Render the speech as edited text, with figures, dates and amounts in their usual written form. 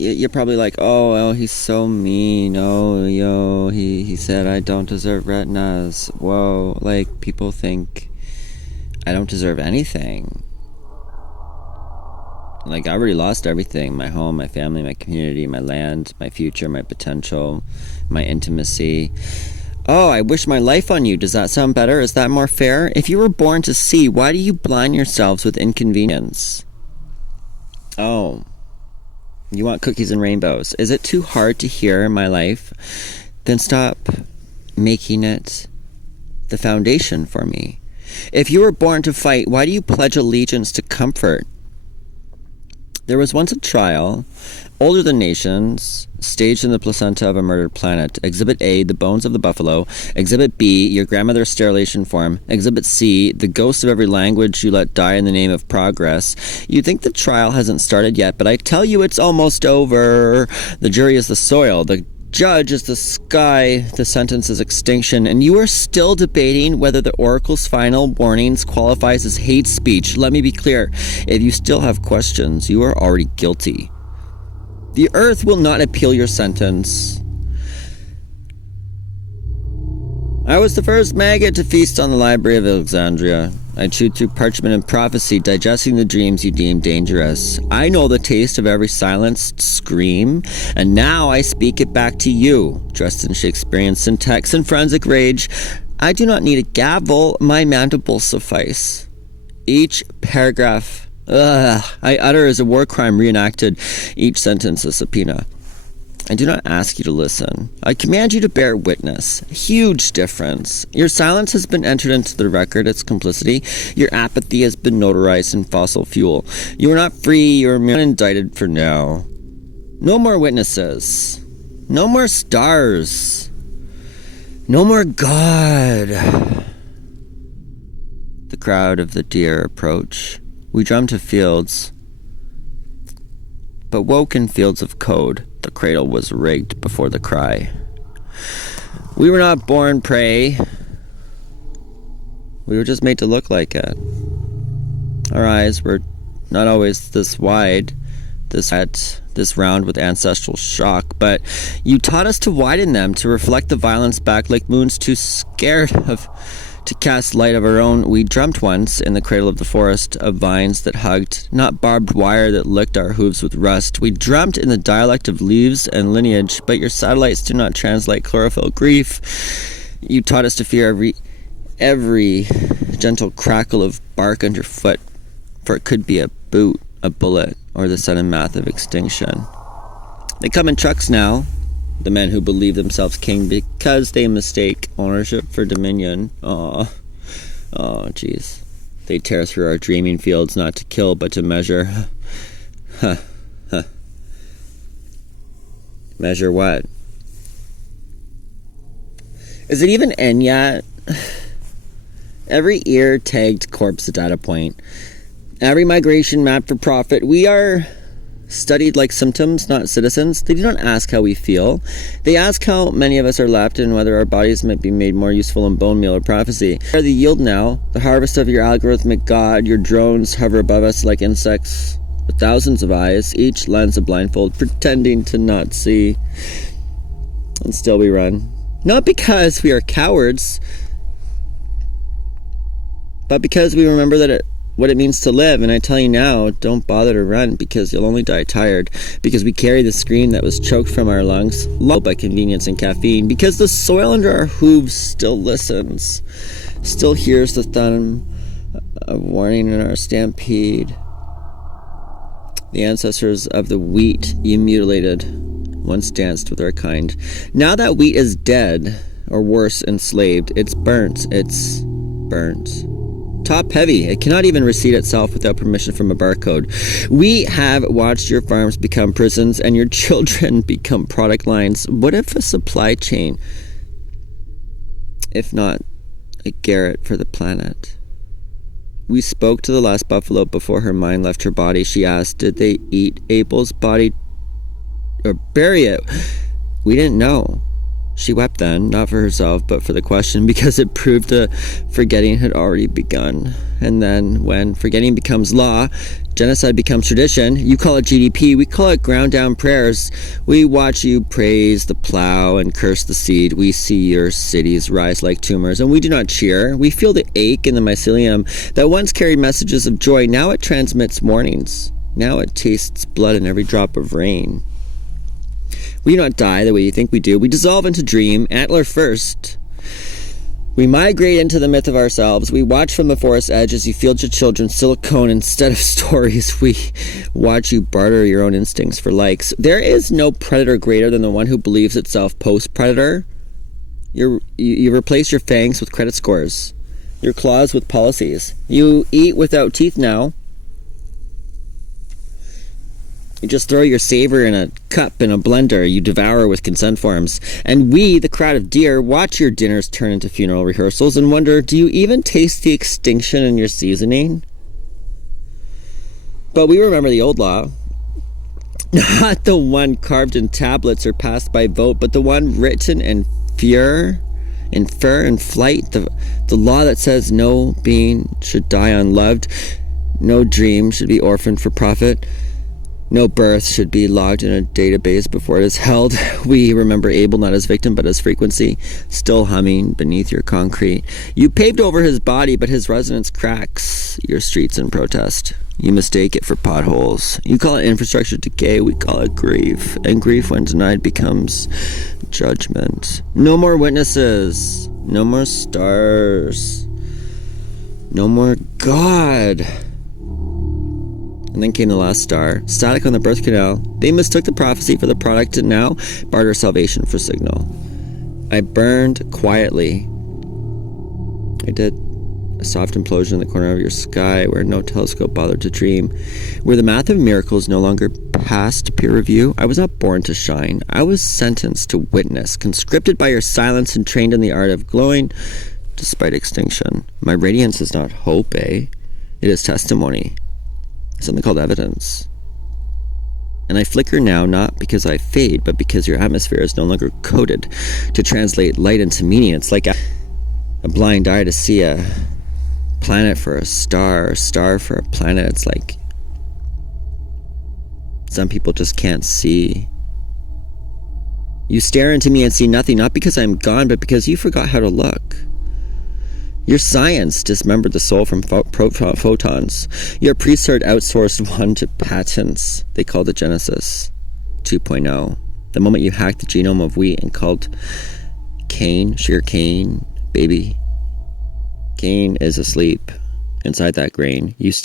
you're probably like, oh, he's so mean. Oh, yo, he said I don't deserve retinas. Whoa, like, people think I don't deserve anything. Like, I already lost everything. My home, my family, my community, my land, my future, my potential, my intimacy. Oh, I wish my life on you. Does that sound better? Is that more fair? If you were born to see, why do you blind yourselves with inconvenience? Oh, you want cookies and rainbows. Is it too hard to hear in my life? Then stop making it the foundation for me. If you were born to fight, why do you pledge allegiance to comfort? There was once a trial, older than nations, staged in the placenta of a murdered planet. Exhibit A, the bones of the buffalo. Exhibit B, your grandmother's sterilization form. Exhibit C, the ghost of every language you let die in the name of progress. You think the trial hasn't started yet, but I tell you it's almost over. The jury is the soil. The judge is the sky. The sentence is extinction. And you are still debating whether the oracle's final warnings qualifies as hate speech. Let me be clear. If you still have questions, you are already guilty. The earth will not appeal your sentence. I was the first maggot to feast on the Library of Alexandria. I chewed through parchment and prophecy, digesting the dreams you deemed dangerous. I know the taste of every silenced scream, and now I speak it back to you, dressed in Shakespearean syntax and forensic rage. I do not need a gavel, my mandibles suffice. Each paragraph I utter is a war crime reenacted, each sentence a subpoena. I do not ask you to listen. I command you to bear witness. Huge difference. Your silence has been entered into the record, its complicity. Your apathy has been notarized in fossil fuel. You are not free, you are merely indicted for now. No more witnesses. No more stars. No more God. The crowd of the deer approach. We drum to fields, but woke in fields of code. The cradle was rigged before the cry. We were not born prey. We were just made to look like it. Our eyes were not always this wide, this round with ancestral shock, but you taught us to widen them, to reflect the violence back like moons too scared to cast light of our own. We dreamt once in the cradle of the forest of vines that hugged, not barbed wire that licked our hooves with rust. We dreamt in the dialect of leaves and lineage, but your satellites do not translate chlorophyll grief. You taught us to fear every gentle crackle of bark underfoot, for it could be a boot, a bullet, or the sudden math of extinction. They come in trucks now, the men who believe themselves king because they mistake ownership for dominion. Oh, jeez. They tear through our dreaming fields, not to kill, but to measure. Measure what? Is it even in yet? Every ear-tagged corpse a data point. Every migration mapped for profit. We are studied like symptoms, not citizens. They do not ask how we feel. They ask how many of us are left and whether our bodies might be made more useful in bone meal or prophecy. Are the yield now, the harvest of your algorithmic god. Your drones hover above us like insects with thousands of eyes, each lens a blindfold, pretending to not see. And still we run. Not because we are cowards, but because we remember what it means to live. And I tell you now, don't bother to run, because you'll only die tired, because we carry the scream that was choked from our lungs, lulled by convenience and caffeine, because the soil under our hooves still listens, still hears the thumb of warning in our stampede. The ancestors of the wheat you mutilated once danced with our kind. Now that wheat is dead, or worse, enslaved, it's burnt. Top heavy. It cannot even reseed itself without permission from a barcode. We have watched your farms become prisons and your children become product lines. What if a supply chain, if not a garret for the planet? We spoke to the last buffalo before her mind left her body. She asked, did they eat Abel's body or bury it? We didn't know. She wept then, not for herself, but for the question, because it proved the forgetting had already begun. And then, when forgetting becomes law, genocide becomes tradition. You call it GDP, we call it ground down prayers. We watch you praise the plow and curse the seed. We see your cities rise like tumors, and we do not cheer. We feel the ache in the mycelium that once carried messages of joy. Now it transmits warnings. Now it tastes blood in every drop of rain. We do not die the way you think we do. We dissolve into dream, antler first. We migrate into the myth of ourselves. We watch from the forest edge as you field your children silicone instead of stories. We watch you barter your own instincts for likes. There is no predator greater than the one who believes itself post-predator. You replace your fangs with credit scores, your claws with policies. You eat without teeth now. You just throw your savor in a cup in a blender. You devour with consent forms. And we, the crowd of deer, watch your dinners turn into funeral rehearsals and wonder, do you even taste the extinction in your seasoning? But we remember the old law. Not the one carved in tablets or passed by vote, but the one written in fur and flight. The law that says no being should die unloved. No dream should be orphaned for profit. No birth should be logged in a database before it is held. We remember Abel not as victim but as frequency, still humming beneath your concrete. You paved over his body, but his resonance cracks your streets in protest. You mistake it for potholes. You call it infrastructure decay, we call it grief. And grief, when denied, becomes judgment. No more witnesses. No more stars. No more God. And then came the last star, static on the birth canal. They mistook the prophecy for the product and now barter salvation for signal. I burned quietly. I did. A soft implosion in the corner of your sky where no telescope bothered to dream. Where the math of miracles no longer passed peer review. I was not born to shine. I was sentenced to witness, conscripted by your silence and trained in the art of glowing despite extinction. My radiance is not hope, It is testimony. Something called evidence. And I flicker now not because I fade, but because your atmosphere is no longer coded to translate light into meaning. It's like a blind eye to see a planet for a star for a planet. It's like some people just can't see. You stare into me and see nothing, not because I'm gone, but because you forgot how to look. Your science dismembered the soul from photons. Your priesthood outsourced one to patents. They called it Genesis 2.0. The moment you hacked the genome of wheat and called Cain, sugar cane, baby. Cain is asleep inside that grain. You still